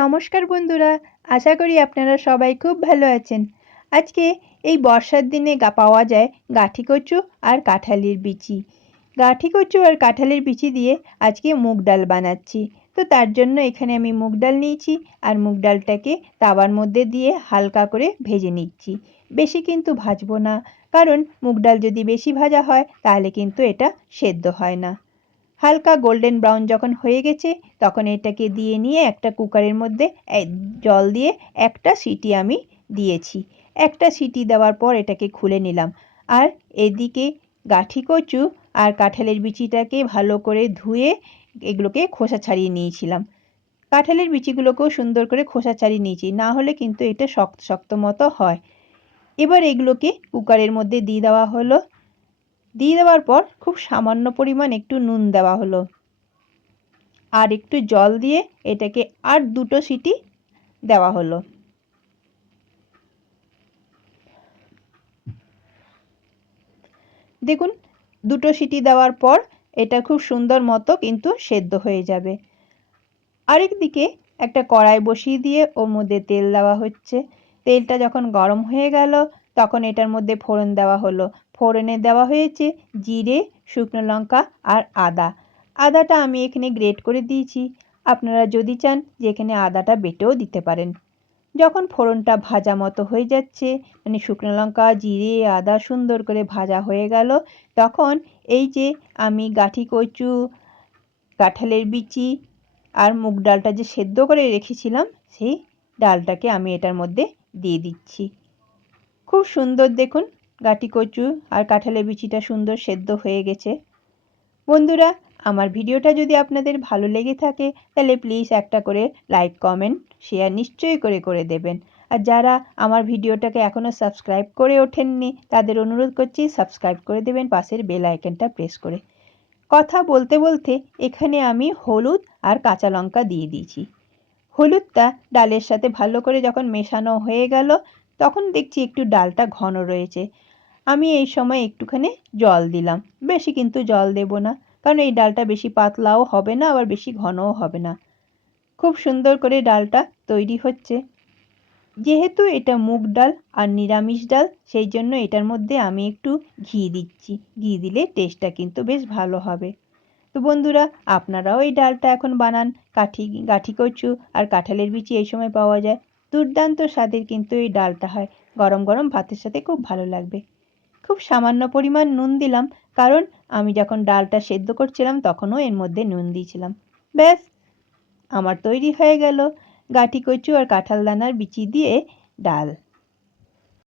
নমস্কার বন্ধুরা, আশা করি আপনারা সবাই খুব ভালো আছেন। আজকে এই বর্ষার দিনে গা পাওয়া যায় গাঠি কচু আর কাঁঠালির বিচি। গাঠি কচু আর কাঁঠালের বিচি দিয়ে আজকে মুগ ডাল বানাচ্ছি। তো তার জন্য এখানে আমি মুগ ডাল নিয়েছি আর মুগ ডালটাকে তাওয়ার মধ্যে দিয়ে হালকা করে ভেজে নিচ্ছি। বেশি কিন্তু ভাজবো না, কারণ মুগ ডাল যদি বেশি ভাজা হয় তাহলে কিন্তু এটা সেদ্ধ হয় না। হালকা গোল্ডেন ব্রাউন যখন হয়ে গেছে, তখন এটাকে দিয়ে নিয়ে একটা কুকারের মধ্যে জল দিয়ে একটা সিটি আমি দিয়েছি। একটা সিটি দেওয়ার পর এটাকে খুলে নিলাম। আর এদিকে গাঠি কচু আর কাঁঠালের বিচিটাকে ভালো করে ধুয়ে এগুলোকে খোসা ছাড়িয়ে নিয়েছিলাম। কাঁঠালের বিচিগুলোকেও সুন্দর করে খোসা ছাড়িয়ে নিয়েছি, না হলে কিন্তু এটা শক্ত শক্ত মতো হয়। এবার এগুলোকে কুকারের মধ্যে দিয়ে দেওয়া হলো। দিয়ে দেওয়ার পর খুব সামান্য পরিমাণ একটু নুন দেওয়া হলো। আর একটু জল দিয়ে এটাকে আর দুটো সিটি দেওয়া হলো। দেখুন, দুটো সিটি দেওয়ার পর এটা খুব সুন্দর মতো কিন্তু সেদ্ধ হয়ে যাবে। আরেক দিকে একটা কড়াই বসিয়ে দিয়ে ওর মধ্যে তেল দেওয়া হচ্ছে। তেলটা যখন গরম হয়ে গেল তখন এটার মধ্যে ফোড়ন দেওয়া হলো। ফোড়নে দেওয়া হয়েছে জিরে, শুকনো লঙ্কা আর আদা। আদাটা আমি এখানে গ্রেট করে দিয়েছি। আপনারা যদি চান যে এখানে আদাটা বেটেও দিতে পারেন। যখন ফোড়নটা ভাজা মতো হয়ে যাচ্ছে মানে শুকনো লঙ্কা, জিরে, আদা সুন্দর করে ভাজা হয়ে গেল, তখন এই যে আমি গাঠি কচু, কাঁঠালের বিচি আর মুগ ডালটা যে সেদ্ধ করে রেখেছিলাম, সেই ডালটাকে আমি এটার মধ্যে দিয়ে দিচ্ছি। খুব সুন্দর দেখুন। গাটি কচু আর কাঁঠালের বিচিটা সুন্দর সেদ্ধ হয়ে গেছে। বন্ধুরা, আমার ভিডিওটা যদি আপনাদের ভালো লেগে থাকে, তাহলে প্লিজ একটা করে লাইক কমেন্ট শেয়ার নিশ্চয়ই করে করে দেবেন। আর যারা আমার ভিডিওটাকে এখনও সাবস্ক্রাইব করে ওঠেননি, তাদের অনুরোধ করছি সাবস্ক্রাইব করে দেবেন, পাশের বেল আইকনটা প্রেস করে। কথা বলতে বলতে এখানে আমি হলুদ আর কাঁচা লঙ্কা দিয়ে দিয়েছি। হলুদটা ডালের সাথে ভালো করে যখন মেশানো হয়ে গেল তখন দেখছি একটু ডালটা ঘন রয়েছে। আমি এই সময় একটুখানি জল দিলাম। বেশি কিন্তু জল দেব না, কারণ এই ডালটা বেশি পাতলাও হবে না, আবার বেশি ঘনও হবে না। খুব সুন্দর করে ডালটা তৈরি হচ্ছে। যেহেতু এটা মুগ ডাল আর নিরামিষ ডাল, সেই জন্য এটার মধ্যে আমি একটু ঘি দিচ্ছি। ঘি দিলে টেস্টটা কিন্তু বেশ ভালো হবে। তো বন্ধুরা, আপনারাও এই ডালটা এখন বানান। কাঠি গাঠি কচু আর কাঁঠালের বিচি এই সময় পাওয়া যায়। দুর্দান্ত স্বাদের কিন্তু এই ডালটা হয়। গরম গরম ভাতের সাথে খুব ভালো লাগবে। খুব সামান্য পরিমাণ নুন দিলাম, কারণ আমি যখন ডালটা সেদ্ধ করছিলাম তখনও এর মধ্যে নুন দিয়েছিলাম। ব্যাস, আমার তৈরি হয়ে গেল গাঠি কচু আর কাঁঠাল দানার বিচি দিয়ে ডাল।